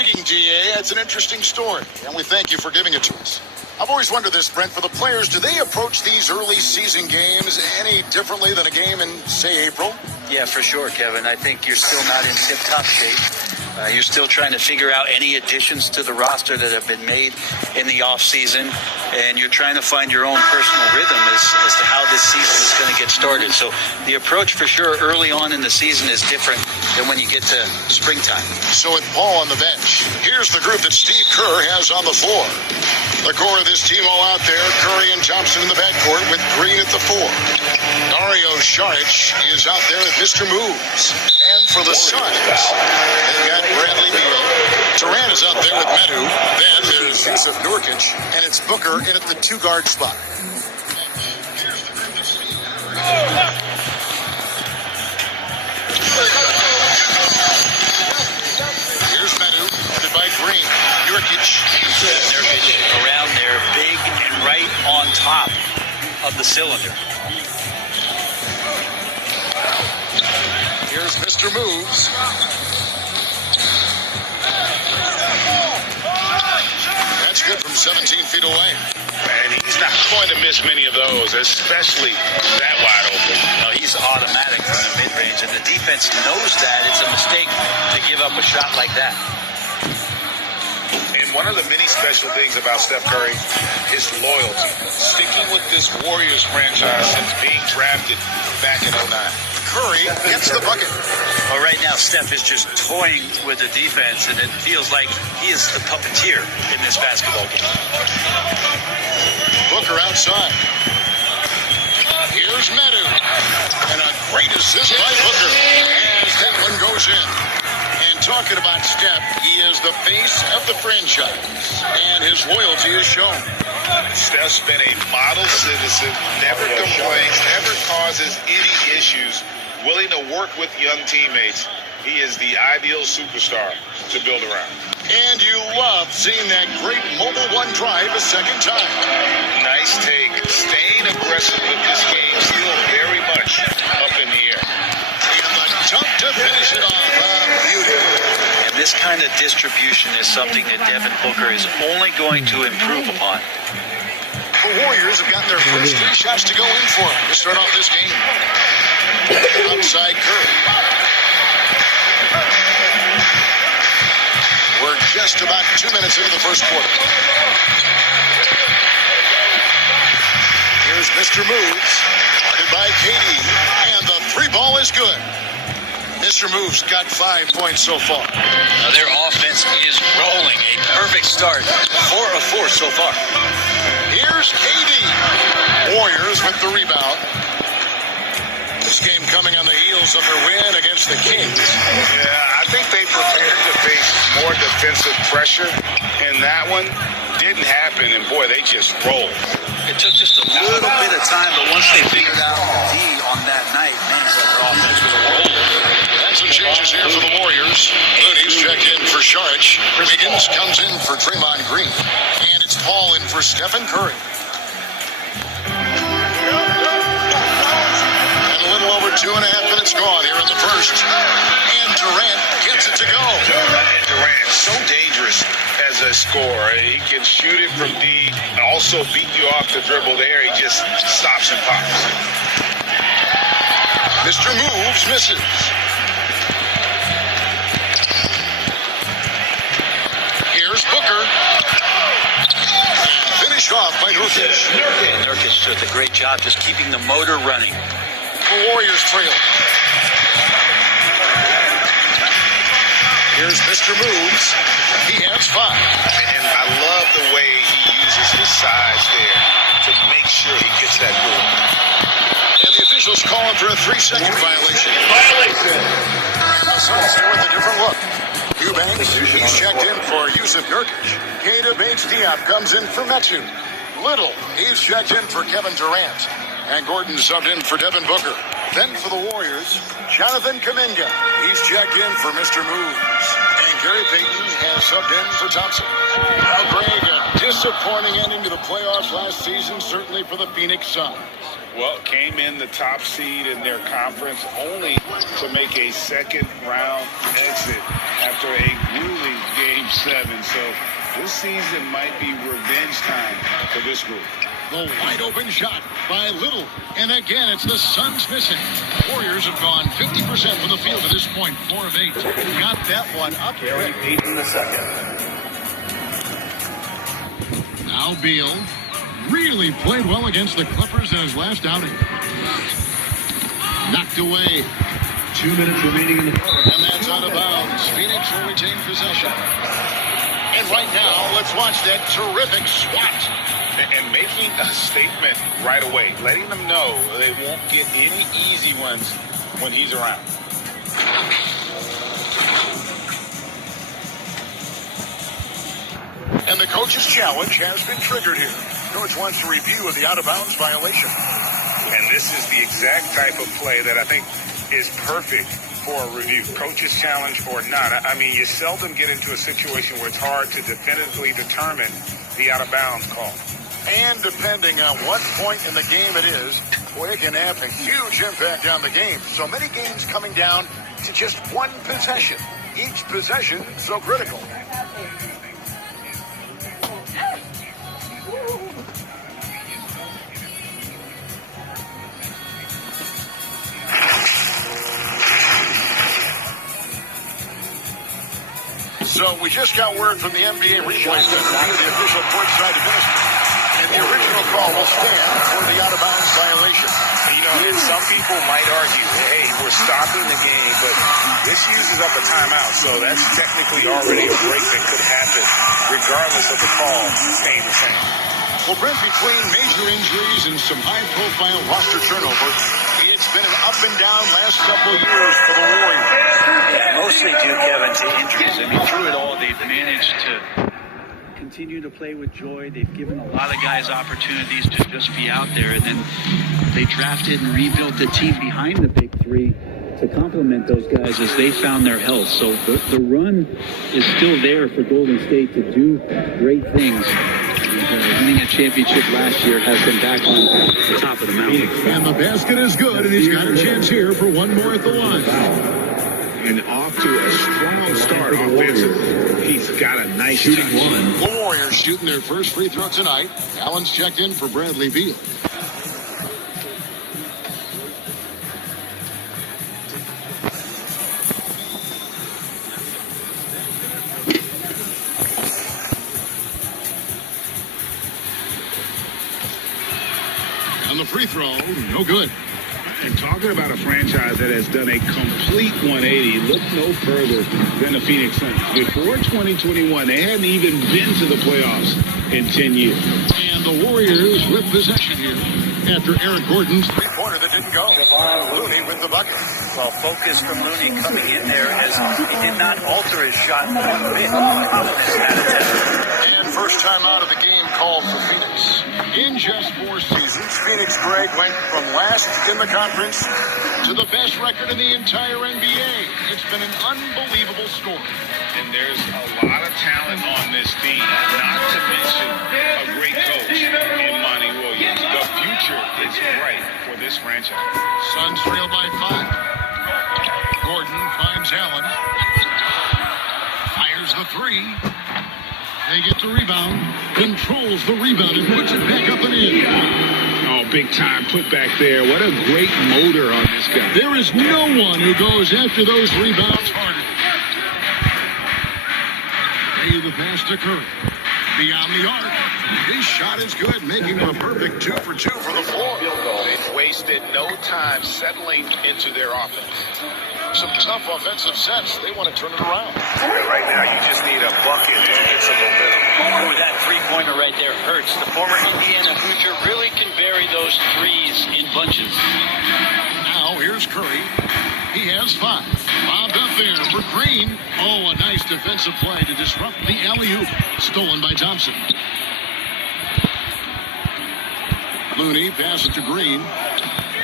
intriguing, DA. It's an interesting story, and we thank you for giving it to us. I've always wondered this, Brent, for the players, do they approach these early season games any differently than a game in, say, April? Yeah, for sure, Kevin. I think you're still not in tip-top shape. You're still trying to figure out any additions to the roster that have been made in the offseason, and you're trying to find your own personal rhythm as to how this season is going to get started. So the approach for sure early on in the season is different than when you get to springtime. So with Paul on the bench, here's the group that Steve Kerr has on the floor. The core of this team all out there, Curry and Thompson in the backcourt with Green at the 4. Dario Saric is out there with Mr. Moves. And for the Suns, they've got Bradley Beal. Durant is out there with Medu. Then there's Yusuf Nurkic, and it's Booker in at the 2-guard spot. Here's Medu, headed by Green. Nurkic Around there, big and right on top of the cylinder. Here's Mr. Moves. That's good from 17 feet away. And he's not going to miss many of those, especially that wide open. No, he's automatic from the mid-range, and the defense knows that. It's a mistake to give up a shot like that. And one of the many special things about Steph Curry is loyalty. Sticking with this Warriors franchise since being drafted back in 2009. Curry gets the bucket. Well, right now, Steph is just toying with the defense, and it feels like he is the puppeteer in this basketball game. Booker outside. Here's Medu. And a great assist by Booker as that one goes in. And talking about Steph, he is the face of the franchise, and his loyalty is shown. Steph's been a model citizen, never complains, never causes any issues, willing to work with young teammates. He is the ideal superstar to build around. And you love seeing that great mobile one drive a second time. Nice take. Staying aggressive with this game, still very much up in the air. And the dunk to finish it off. Beauty. And this kind of distribution is something that Devin Booker is only going to improve upon. The Warriors have gotten their first 3 shots to go in for it to start off this game. Outside Curry. We're just about 2 minutes into the first quarter. Here's Mr. Moves, guarded by KD, and the 3-ball is good. Mr. Moves got 5 points so far. Now their offense is rolling. A perfect start. 4 of 4 so far. Here's KD. Warriors with the rebound. This game coming on the heels of their win against the Kings. Yeah, I think they prepared to face more defensive pressure, and that one didn't happen, and boy, they just rolled. It took just a little bit of time, but once they figured out the D on that night, man, their offense was rolling. And some changes here for the Warriors. Looney's checked in for Saric. Wiggins comes in for Draymond Green. And it's Paul in for Stephen Curry. And a little over 2.5 minutes gone here in the first. And Durant gets it to go. And Durant, so dangerous as a scorer. He can shoot it from D and also beat you off the dribble there. He just stops and pops. Mr. Moves misses. Here's Booker. And finished off by Nurkic. Nurkic did a great job just keeping the motor running. The Warriors trail. Here's Mr. Moves. He has 5. And I love the way he uses his size there to make sure he gets that move. And the officials calling for a 3-second violation. And the Suns here with a different look. Eubanks, he's checked in for Yusuf Nurkic. Keita Bates-Diop comes in for Metu. Little, he's checked in for Kevin Durant. And Gordon subbed in for Devin Booker. Then for the Warriors, Jonathan Kuminga. He's checked in for Mr. Moves. And Gary Payton has subbed in for Thompson. Now, Greg, a disappointing ending to the playoffs last season, certainly for the Phoenix Suns. Well, came in the top seed in their conference only to make a second-round exit after a grueling Game 7. So this season might be revenge time for this group. The wide-open shot by Little. And again, it's the Suns missing. Warriors have gone 50% from the field at this point, 4 of 8. Got that one up here. 8 in the second. Now Beal really played well against the Clippers in his last outing. Knocked away. 2 minutes remaining in the quarter. And that's out of bounds. Phoenix will retain possession. And right now, let's watch that terrific swat. And making a statement right away, letting them know they won't get any easy ones when he's around. And the coach's challenge has been triggered here. Coach wants a review of the out-of-bounds violation. And this is the exact type of play that I think is perfect for a review. Coach's challenge or not. I mean, you seldom get into a situation where it's hard to definitively determine the out-of-bounds call. And depending on what point in the game it is, boy, it can have a huge impact on the game. So many games coming down to just one possession. Each possession so critical. So we just got word from the NBA replay center via the official courtside administrator. And the original call will stand for the out-of-bounds violation. You know, and some people might argue, hey, we're stopping the game, but this uses up a timeout, so that's technically already a break that could happen, regardless of the call staying the same. Well, Brent, between major injuries and some high-profile roster turnover, it's been an up-and-down last couple of years for the Warriors. Yeah, mostly due, Kevin, to injuries. I mean, through it all, they've managed to continue to play with joy. They've given a lot of guys opportunities to just be out there, and then they drafted and rebuilt the team behind the big three to complement those guys as they found their health. So the run is still there for Golden State to do great things. Winning a championship last year has them back on the top of the mountain. And the basket is good, and he's got a chance here for one more at the line. And off to a strong start offensively. He's got a nice shooting one. The Warriors shooting their first free throw tonight. Allen's checked in for Bradley Beal. And the free throw, no good. And talking about a franchise that has done a complete 180, look no further than the Phoenix Suns. Before 2021, they hadn't even been to the playoffs in 10 years. And the Warriors with possession here after Eric Gordon's three-pointer that didn't go. Looney with the bucket. Well, focus from Looney coming in there as he did not alter his shot one bit. And first time out of the game called for Phoenix. In just 4 seasons, Phoenix, Greg, went from last in the conference to the best record in the entire NBA. It's been an unbelievable story. And there's a lot of talent on this team, not to mention a great coach in Monty Williams. The future is bright for this franchise. Suns trail by 5. Gordon finds Allen. Fires the three. They get the rebound, controls the rebound, and puts it back up and in. Oh, big time put back there. What a great motor on this guy. There is no one who goes after those rebounds harder. Hey, the pass to Curry. Beyond the arc. His shot is good, making him a perfect 2 for 2 for the floor. They've wasted no time settling into their offense. Some tough offensive sets. They want to turn it around. Right now, you just need a bucket to get some momentum. Oh, that three-pointer right there hurts. The former Indiana Hoosier really can bury those threes in bunches. Now, here's Curry. He has 5. Bobbed up there for Green. Oh, a nice defensive play to disrupt the alley-oop. Stolen by Thompson. Looney passes to Green.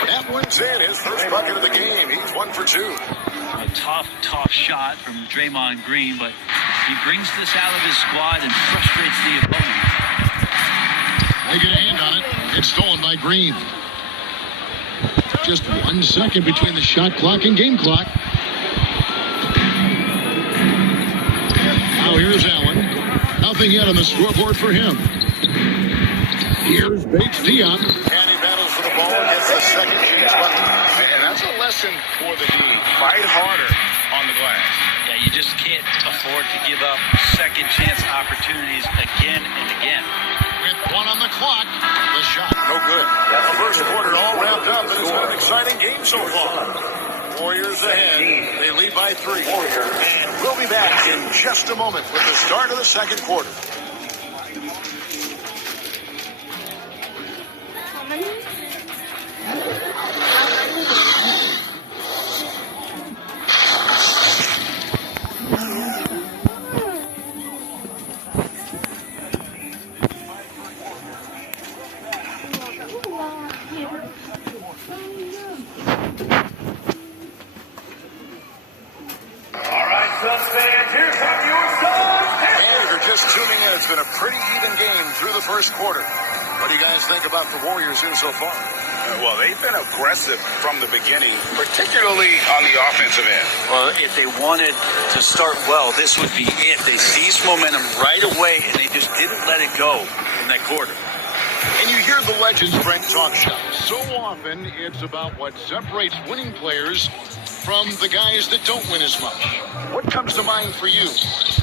That one's in. His first bucket of the game. He's 1 for 2. A tough shot from Draymond Green, but he brings this out of his squad and frustrates the opponent. They get a hand on it. It's stolen by Green. Just 1 second between the shot clock and game clock. Now here's Allen. Nothing yet on the scoreboard for him. Here's Bates Diop. And he battles for the ball and gets the second chance bucket. And that's a lesson for the D. Fight harder on the glass. Yeah, you just can't afford to give up second chance opportunities again and again. With 1 on the clock, the shot no good. The first quarter all wrapped up, and it's been an exciting game so far. Warriors ahead. They lead by 3. And we'll be back in just a moment with the start of the second quarter. It's been a pretty even game through the first quarter. What do you guys think about the Warriors here so far? Well, they've been aggressive from the beginning, particularly on the offensive end. Well, if they wanted to start well, this would be it. They seized momentum right away, and they just didn't let it go in that quarter. And you hear the legends Brent talk shop. So often, it's about what separates winning players from the guys that don't win as much. What comes to mind for you?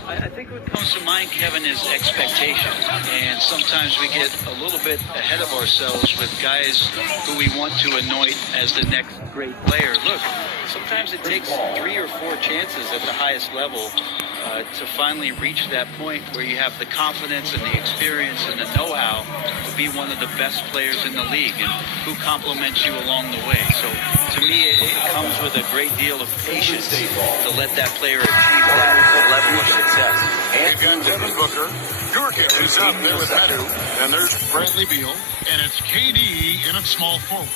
I think what comes to mind, Kevin, is expectation. And sometimes we get a little bit ahead of ourselves with guys who we want to anoint as the next great player. Look, sometimes it takes 3 or 4 chances at the highest level to finally reach that point where you have the confidence and the experience and the know-how to be one of the best players in the league and who compliments you along the way. So to me, it comes with a great deal of patience to let that player achieve that level of success. We've got Devin Booker. Nurkic is up there with Medu. And there's Bradley Beal. And it's KD in at small forward.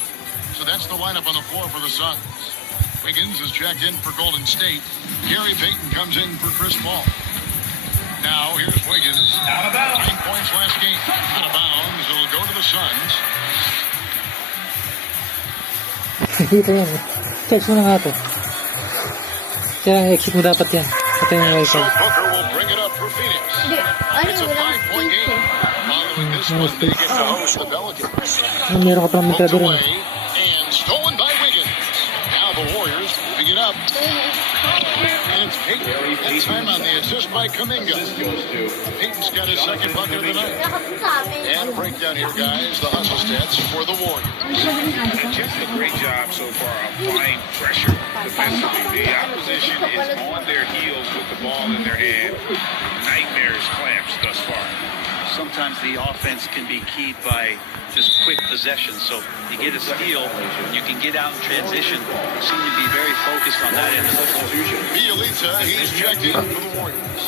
So that's the lineup on the floor for the Suns. Wiggins is checked in for Golden State. Gary Payton comes in for Chris Paul. Now here's Wiggins. Out of bounds. 9 points last game. Out of bounds. It'll go to the Suns. Dito yan. Text mo na nga to. Kaya exit mo dapat yan. Ito yung So wifi. Booker will bring it up for Phoenix. It's a 5-point game. Following this one, they get to host the Pelicans. Meron ka palang Poked metado away rin. and stolen by Wiggins. Now the Warriors moving it up. And it's Payton. That time on the assist by Kuminga. Payton's got his second bucket of the night. And a breakdown here, guys. The hustle stats for the Warriors. And just a great job so far applying pressure defensively. The opposition is on their heels with the ball in their hand. Nightmares clamps thus far. Sometimes the offense can be keyed by just quick possession. So you get a steal, you can get out in transition. They seem to be very focused on that end of the floor. Bielitsa, he's checked in for the Warriors.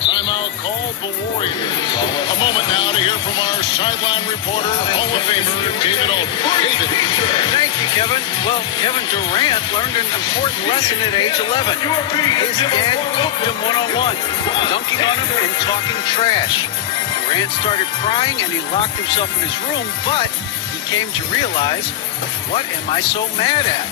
Timeout called the Warriors. A moment now to hear from our sideline reporter, Hall of Famer David Aldridge. David. Thank you, Kevin. Well, Kevin Durant learned an important lesson at age 11. His dad cooked him one-on-one, dunking on him and talking trash. Durant started crying and he locked himself in his room, but he came to realize, what am I so mad at?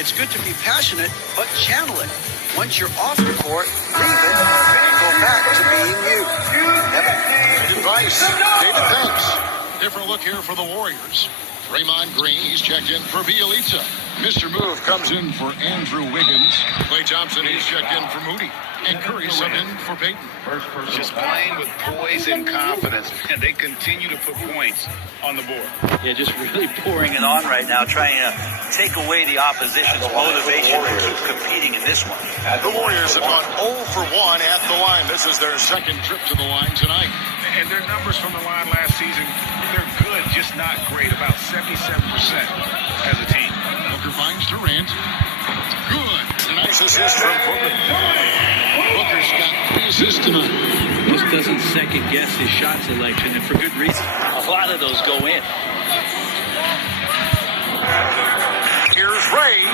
It's good to be passionate, but channel it. Once you're off the court, leave it and go back to being you. Good advice. David, thanks. Different look here for the Warriors. Draymond Green, he's checked in for Bielitsa. Mr. Move comes in for Andrew Wiggins. Klay Thompson, he's checked in for Moody. And Curry subbed in for Payton. Just playing with poise and confidence, and they continue to put points on the board. Yeah, just really pouring it on right now, trying to take away the opposition's motivation to keep competing in this one. The Warriors have gone 0 for 1 at the line. This is their second trip to the line tonight. And their numbers from the line last season, they're good, just not great, about 77% as a team. Booker finds Durant. Good. Nice assist from Booker. Booker's got 3 assists tonight. Just doesn't second guess his shot selection, and for good reason. A lot of those go in. Here's Ray.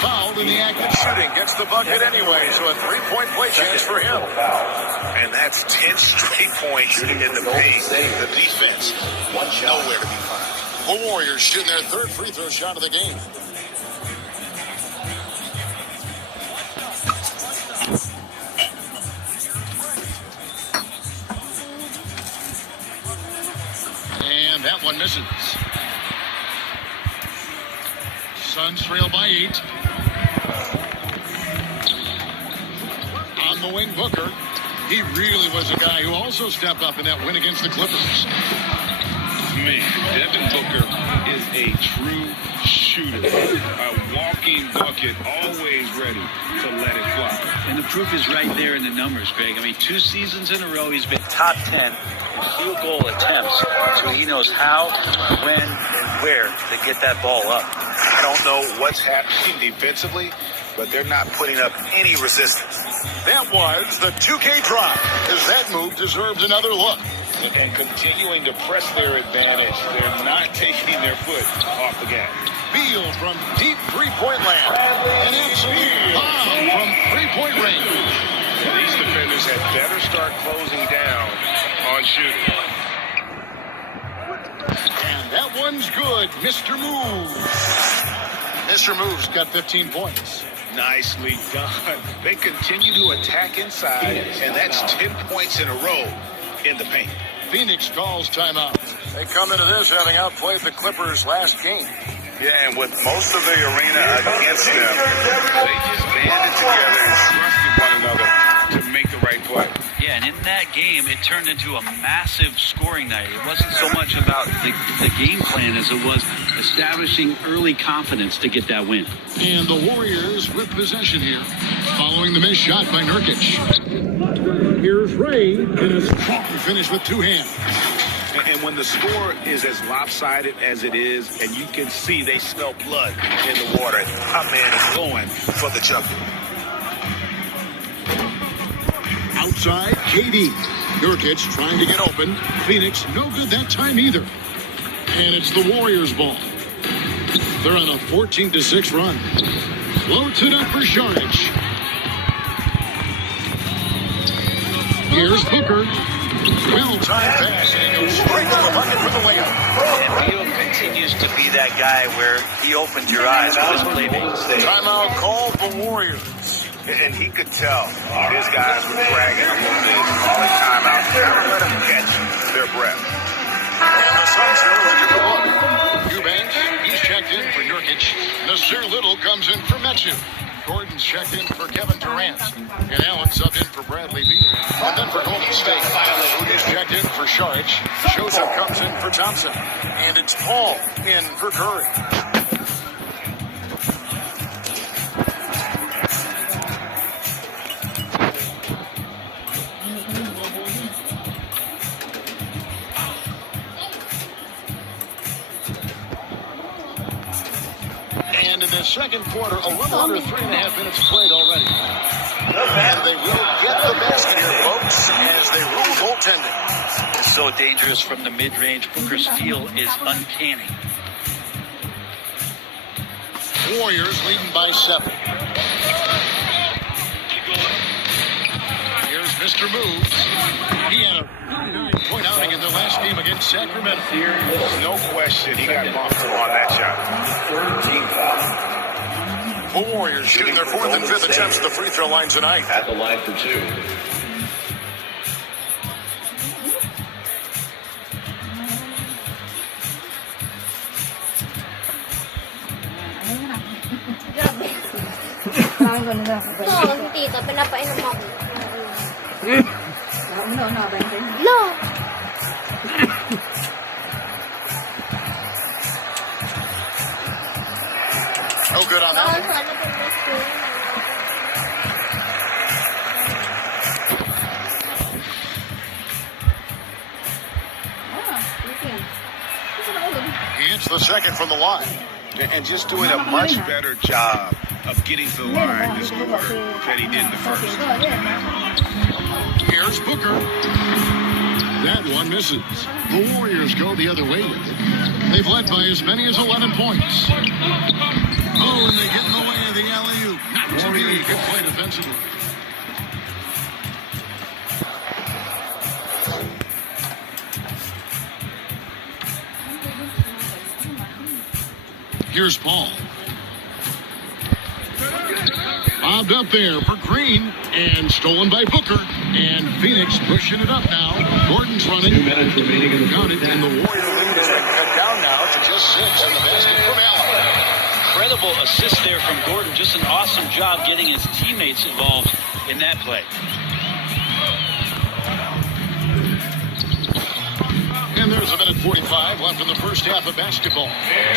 Fouled in the act of shooting. Gets the bucket anyway, so a 3-point play chance for him. And that's 10 straight points in the paint. The defense, nowhere to be found. The Warriors shooting their third free throw shot of the game. And that one misses. Suns trail by 8. On the wing, Booker. He really was a guy who also stepped up in that win against the Clippers. Man, Devin Booker is a true shooter. A walking bucket, always ready to let it fly. And the proof is right there in the numbers, Greg. I mean, 2 seasons in a row, he's been top 10 in field goal attempts. So he knows how, when, and where to get that ball up. I don't know what's happening defensively, but they're not putting up any resistance. That was the 2K drive, as that move deserves another look. And continuing to press their advantage, they're not taking their foot off the gas. Beal from deep three-point land. An absolute bomb from three-point range. These defenders had better start closing down on shooting. And that one's good, Mr. Moves. Mr. Moves got 15 points. Nicely done. They continue to attack inside, and that's 10 points in a row in the paint. Phoenix calls timeout. They come into this having outplayed the Clippers last game. Yeah, and with most of the arena against them, they just banded together and trusted one another to make the right play. Yeah, and in that game, it turned into a massive scoring night. It wasn't so much about the game plan as it was establishing early confidence to get that win. And the Warriors with possession here, following the missed shot by Nurkic. Here's Ray in a strong finish with 2 hands. And when the score is as lopsided as it is, and you can see they smell blood in the water, our man is going for the jumper. Outside, KD. Nurkic trying to get open. Phoenix, no good that time either. And it's the Warriors' ball. They're on a 14-6 run. Floats it up for Saric. Here's Booker. Well-timed pass, and he goes straight to the bucket for the layup. And Beal continues to be that guy where he opened your eyes with his playmaking. Timeout called the Warriors. And he could tell his guys were dragging him on this, calling timeout, trying to let them catch their breath. And the Suns here with a different look. Eubanks, he's checked in for Nurkic. Nasir Little comes in for Metsu. Gordon's checked in for Kevin Durant. And Allen subbed in for Bradley Beal. And then for Golden State, Moody's checked in for Saric. Joseph comes in for Thompson. And it's Paul in for Curry. And in the second quarter, a little under 3.5 minutes played already. And they will get the basket here, folks, as they rule goaltending. It's so dangerous from the mid-range. Booker's feel is uncanny. Warriors leading by 7. Here's Mr. Moves. He had a 39-point outing in the last game against Sacramento. No question, he got bumped on that shot. The Warriors shooting their 4th and 5th attempts at the free throw line tonight. At the line for 2. No, tita, pinapainom ako. No. No good on that one. He hits the second from the line. And just doing a much better job of getting to the line this quarter than he did in the first. Here's Booker. That one misses. The Warriors go the other way with it. They've led by as many as 11 points. Oh, and they get in the way of the alley-oop. Not to be good play defensively. Here's Paul. Bobbed up there for Green and stolen by Booker. And Phoenix pushing it up now. Gordon's running. 2 minutes remaining in the Got it, first and the half. Warrior lead has been cut down now to just 6 in the basket from Allen. Incredible assist there from Gordon. Just an awesome job getting his teammates involved in that play. And there's a minute 45 left in the first half of basketball.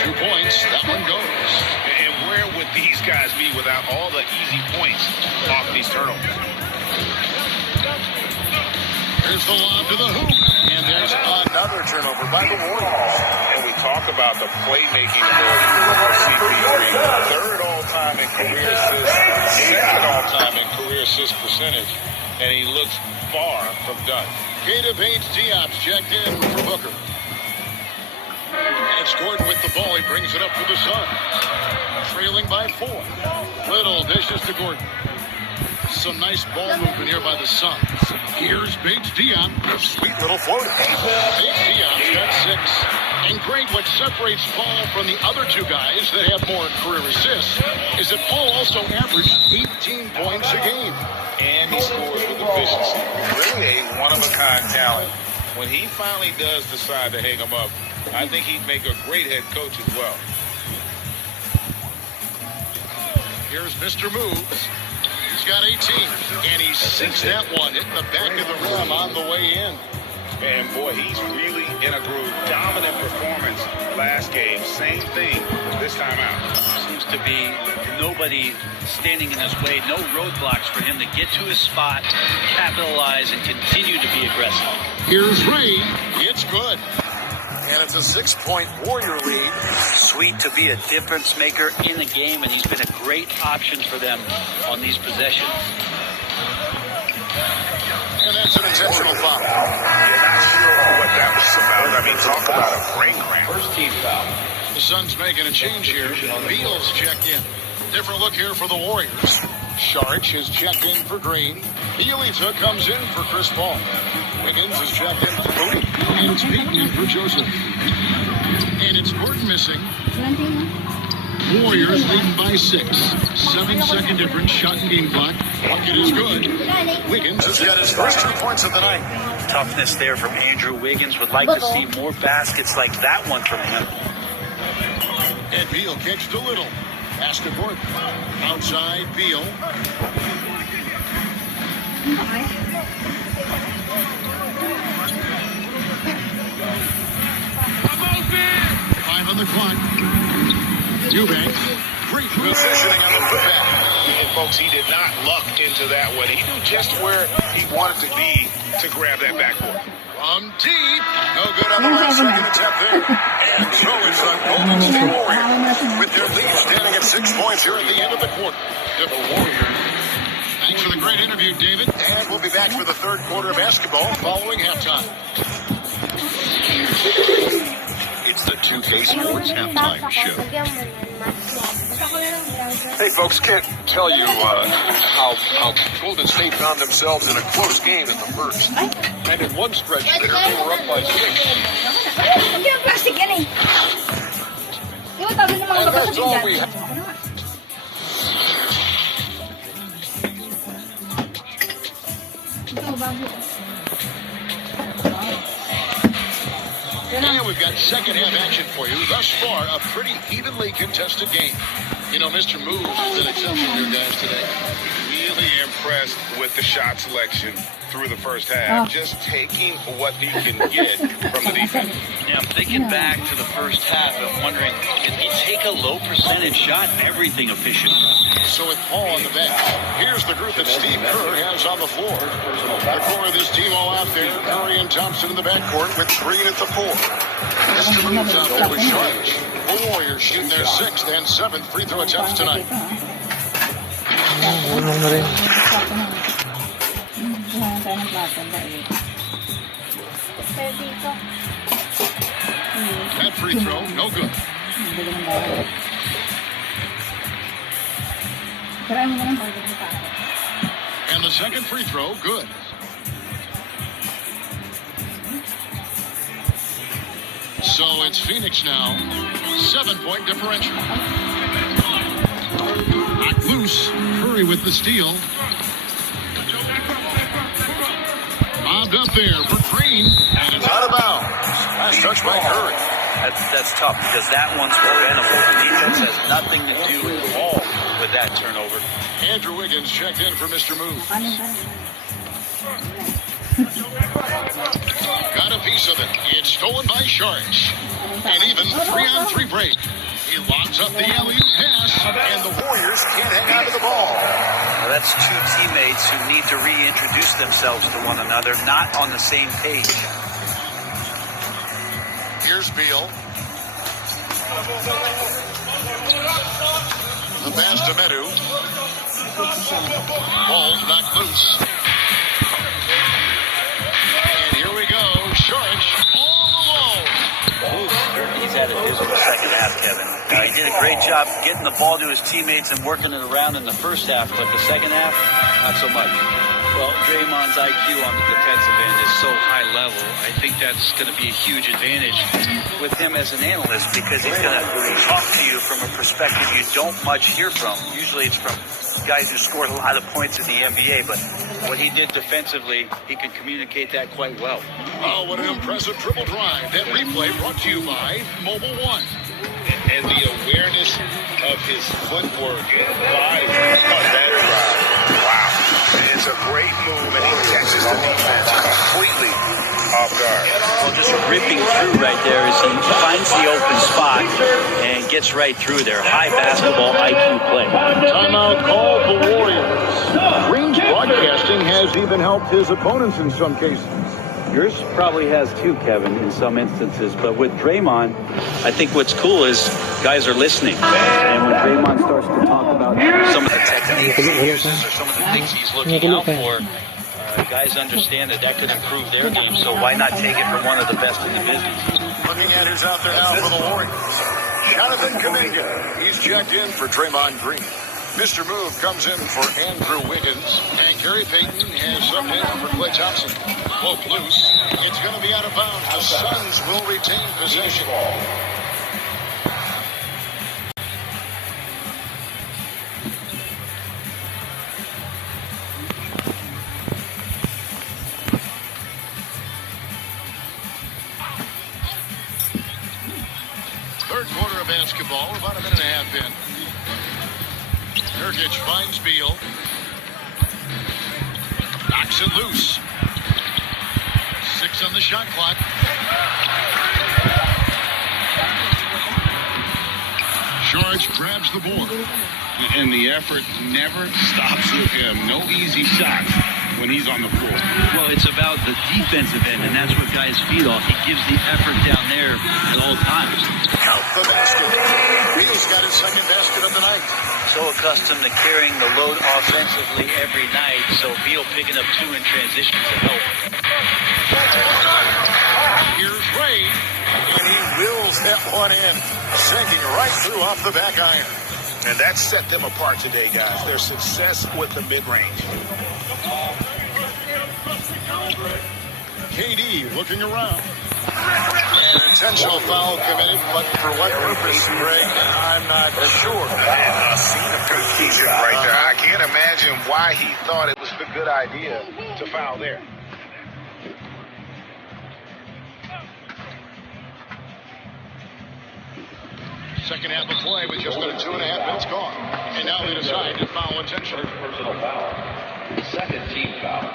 2 points, that one goes. And where would these guys be without all the easy points off these turnovers? There's the lob to the hoop. And there's another turnover by the Warriors. And we talk about the playmaking ability of CP3. Third all-time in career assists, second all-time in career assist percentage. And he looks far from done. Keita Bates-Diop's checked in for Booker. And it's Gordon with the ball. He brings it up for the Suns. Trailing by 4. Little dishes to Gordon. Some nice ball movement here by the Suns. Here's Bates-Diop. Sweet little floater. Bates-Diop's got 6. And great, what separates Paul from the other 2 guys that have more career assists is that Paul also averaged 18 points a game. And he scores with efficiency. Really a one-of-a-kind talent. When he finally does decide to hang him up, I think he'd make a great head coach as well. Here's Mr. Moves. He's got 18, and he sinks that one, hitting the back of the rim on the way in. And boy, he's really in a groove. Dominant performance last game. Same thing this time out. Seems to be nobody standing in his way, no roadblocks for him to get to his spot, capitalize, and continue to be aggressive. Here's Ray. It's good. And it's a 6-point Warrior lead. Sweet to be a difference maker in the game, and he's been a great option for them on these possessions. And that's an intentional foul. Not sure what that was about. I mean, talk about a brain cramp. First team foul. The Suns making a change here. Beal's checked in. Different look here for the Warriors. Sharch is checked in for Green. Bielitsa comes in for Chris Paul. Wiggins is checked in for Moody. And it's Peyton in for Joseph. And it's Gordon missing. Warriors leading by 6. 7-second difference. Shot and game clock. Bucket is good. Wiggins has got his first 2 points of the night. Toughness there from Andrew Wiggins. Would like to see more baskets like that one from him. And Beal kicks to Little. Pass to Gordon. Outside Beal. Five on the clock. Eubanks. Great positioning on the putback. And folks, he did not luck into that one. He knew just where he wanted to be to grab that backboard. From deep. No good on the last second attempt there. And so it's the Golden State Warriors with their lead standing at 6 points here at the end of the quarter. The Warriors. Thanks for the great interview, David. And we'll be back for the third quarter of basketball following halftime. It's the 2K Sports Halftime Show. Hey, folks, can't tell you how Golden State found themselves in a close game in the first. And in one stretch there, they were up by 6. And that's all we have. And we've got second half action for you. Thus far, a pretty evenly contested game. You know, Mr. Moves has been exceptional here, guys, today. Really impressed with the shot selection through the first half. Just taking what he can get from the defense. Now, I'm thinking back to the first half. I'm wondering, did he take a low percentage shot? Everything efficient. So with Paul on the bench, here's the group that Steve Kerr has on the floor. The core of this team all out there. Curry and Thompson in the backcourt with Green at the 4. Mr. Moves out there with Sharch. The Warriors shooting their 6th and 7th free throw attempts tonight. Ulong na rin. That free throw, no good. And the second free throw, good. So it's Phoenix now. 7-point differential. Knocked loose. Curry with the steal. Bobbed up there for Green. And it's out of bounds. Last touch by Curry. That's tough because that one's preventable. The defense has nothing to do at all with that turnover. Andrew Wiggins checked in for Mr. Move. Got a piece of it. It's stolen by Sharks. And even 3-on-3 break. He lobs up the alley-oop pass, and the Warriors can't hang on to the ball. Now that's two teammates who need to reintroduce themselves to one another, not on the same page. Here's Beal. The pass to Medu. Ball's knocked loose. And here we go. Sharks all alone. He's had a dismal second half, Kevin. He did a great job getting the ball to his teammates and working it around in the first half, but the second half, not so much. Well, Draymond's IQ on the defensive end is so high level. I think that's going to be a huge advantage With him as an analyst, because he's going to talk to you from a perspective you don't much hear from. Usually it's from guys who scored a lot of points in the NBA, but what he did defensively, he can communicate that quite well. Oh, what an impressive triple drive. That replay brought to you by Mobile One. And the awareness of his footwork and body on that drive. Wow. It's a great move, and he catches the defense completely off guard. well, just ripping through right there as he finds the open spot and gets right through there. High basketball IQ play. Timeout called the Warriors. Green's broadcasting has even helped his opponents in some cases. Yours probably has too, Kevin, in some instances. But with Draymond, I think what's cool is guys are listening. And when Draymond starts to talk about some of the techniques he uses or some of the things he's looking out for, guys understand that could improve their game. So why not take it from one of the best in the business? Looking at who's out there now for the Warriors. Jonathan Kuminga. He's checked in for Draymond Green. Mr. Move comes in for Andrew Wiggins. And Gary Payton has subbed in for Klay Thompson. Both loose. It's going to be out of bounds. The Suns will retain possession. Third quarter of basketball, about a minute and a half in. Nurkic finds Beal. Knocks it loose. 6 on the shot clock. George grabs the board. And the effort never stops with him. No easy shots when he's on the floor. Well, it's about the defensive end, and that's what guys feed off. He gives the effort down there at all times. Count the basket. Beal's got his second basket of the night. So accustomed to carrying the load offensively every night, so Beal picking up 2 in transition to help. Here's Ray, and he wills that one in, sinking right through off the back iron. And that set them apart today, guys. Their success with the mid-range. KD looking around. An intentional foul committed, but for what purpose, Ray? I'm not sure. And a scene of confusion right there. I can't imagine why he thought it was a good idea to foul there. Second half of play with just under 2.5 minutes gone. And now they decide to foul intentionally. Personal foul. Second team foul.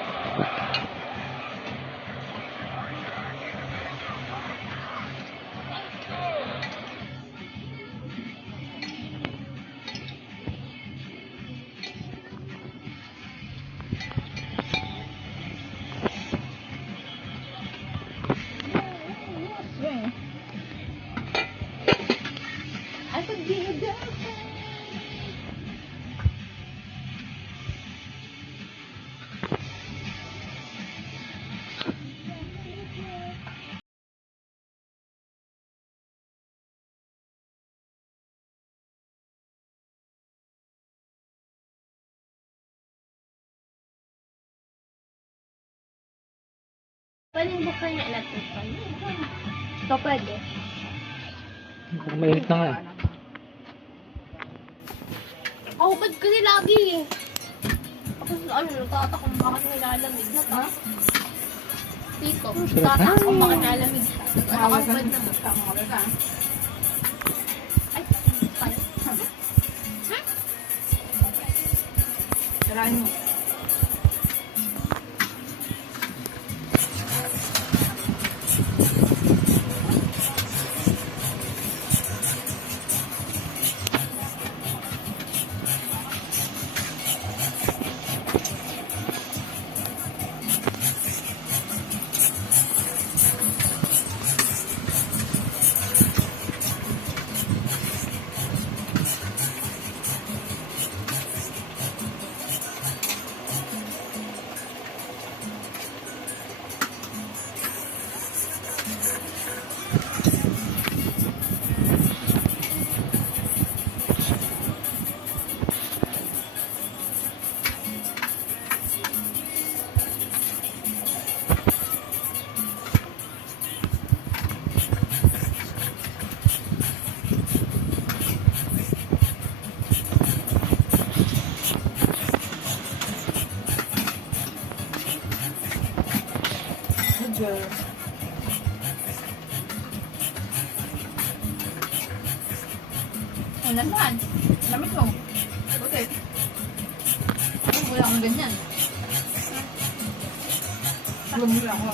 Pwede buksan niya electric fan. Ito pwede. Mainit na nga eh. Hubad kasi lagi eh. Tapos ano, nagtatakong bakit nilalamig na pa. Dito, nagtatakong bakit nilalamig siya. Nakakabad na ba siya? Ay, ay. Tarahin mo. Ano naman? Lamig mo. Okay. Wala akong ganyan. Lumula ako.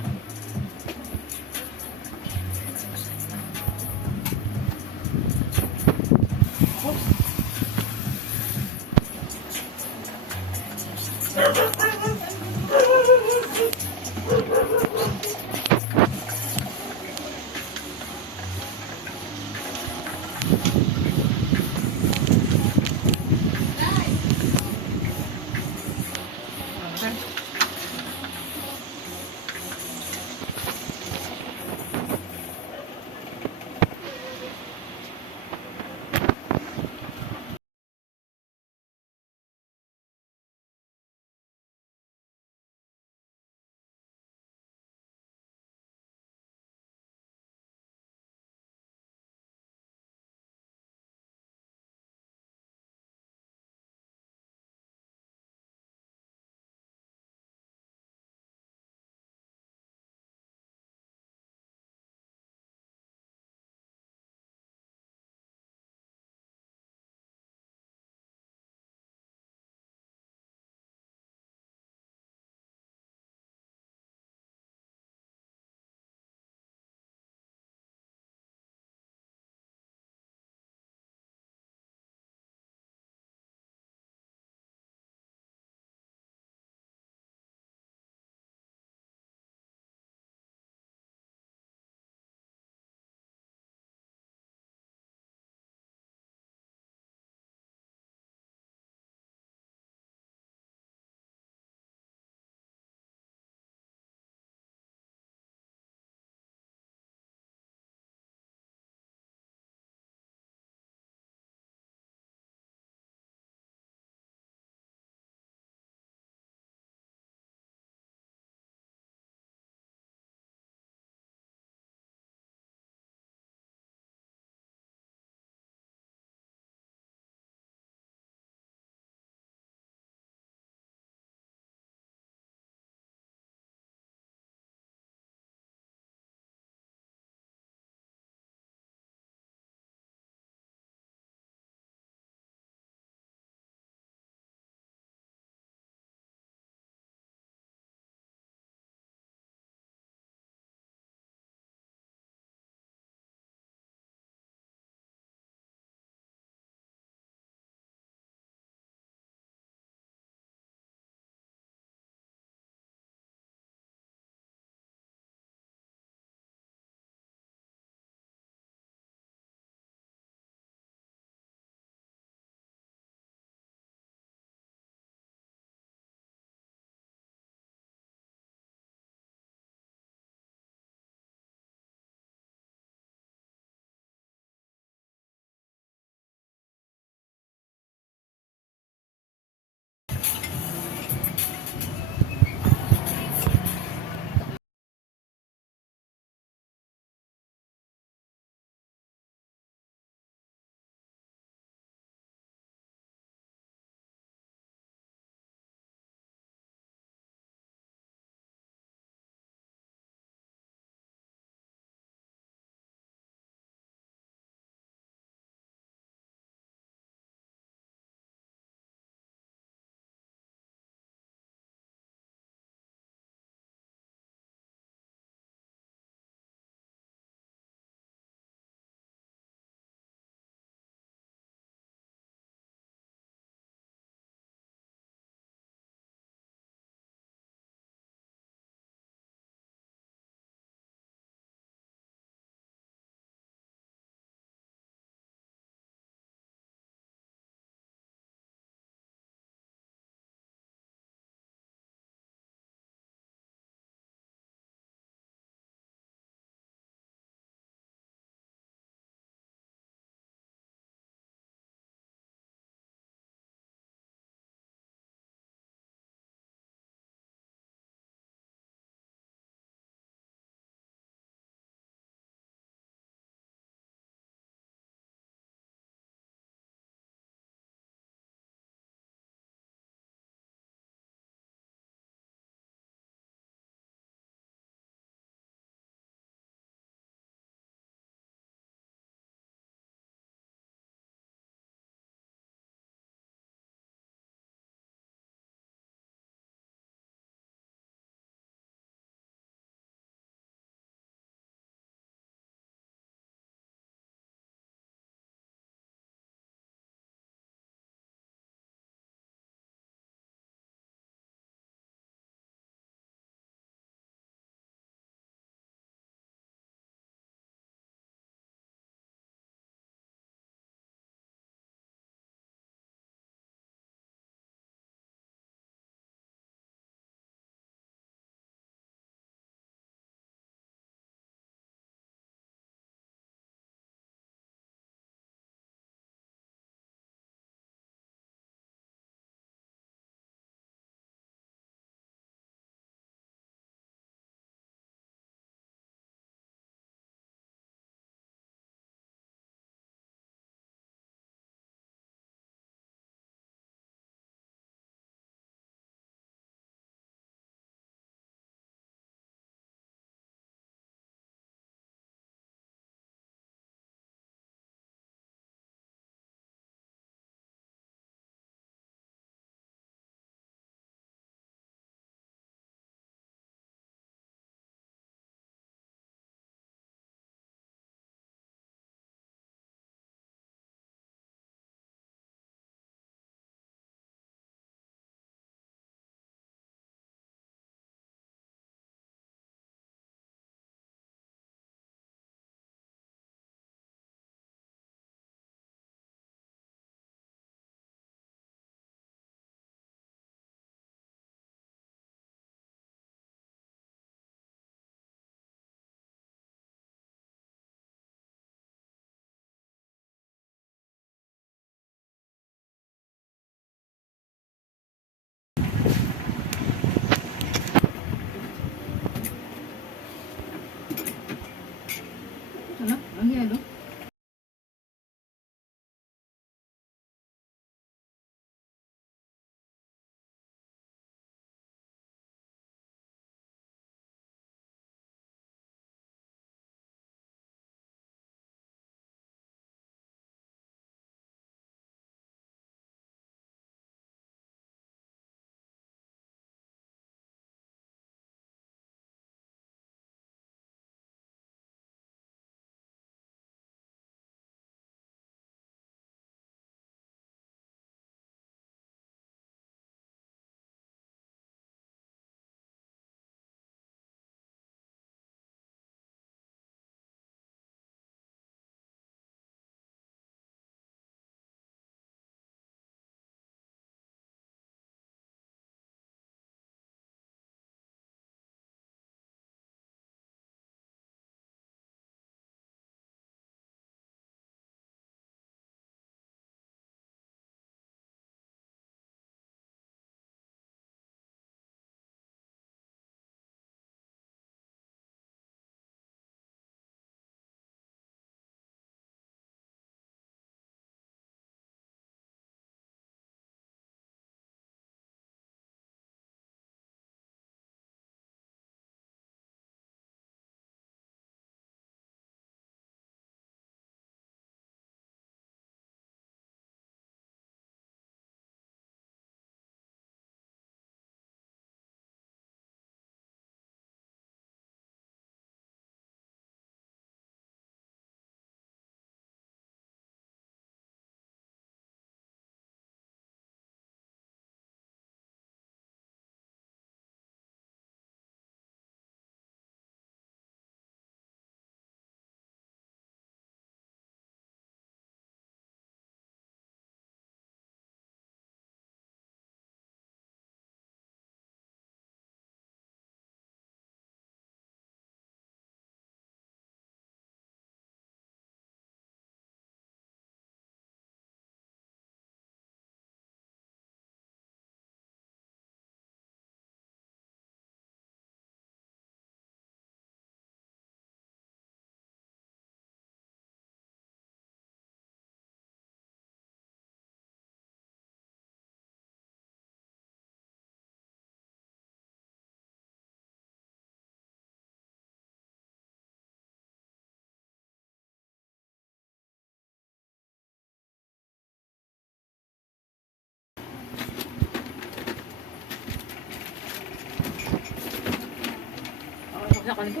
Naka nito.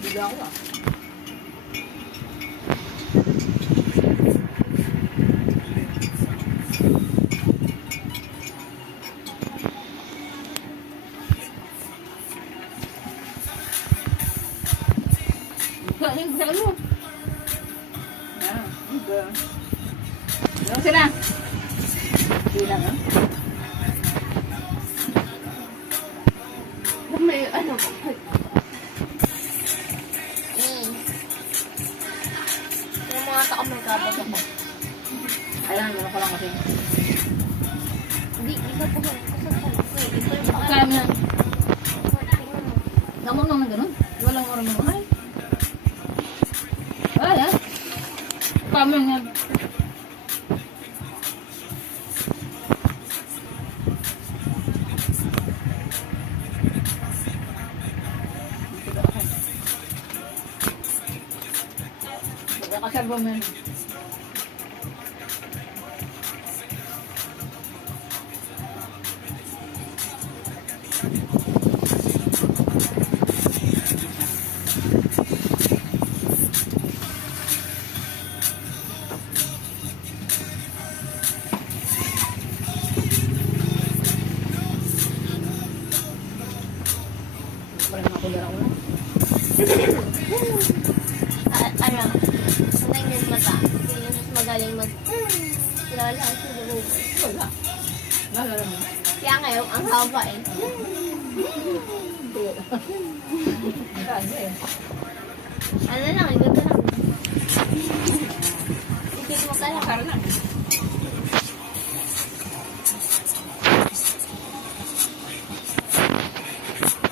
Bigla ako ah. Yung gusto mo. Ano sila? Sila ka? May ano. Yung mga taong magkabag ako. Ayan, ano ko lang kasi. Hindi, isa po sa ito yung Kaya mo yan. Gamang naman ganun. Walang oras mo. Ay. Ay, ah. Kaya mo yan. Nakaservo mo yan. Parang makulir ako na. Ano, sanay yung mata. Yung mas magaling lala, siguro. Wala. Nalala mo. Kaya ngayon, ang haba eh. Grabe eh. Ano lang, ganda lang. Ikit mo ka lang. Karna.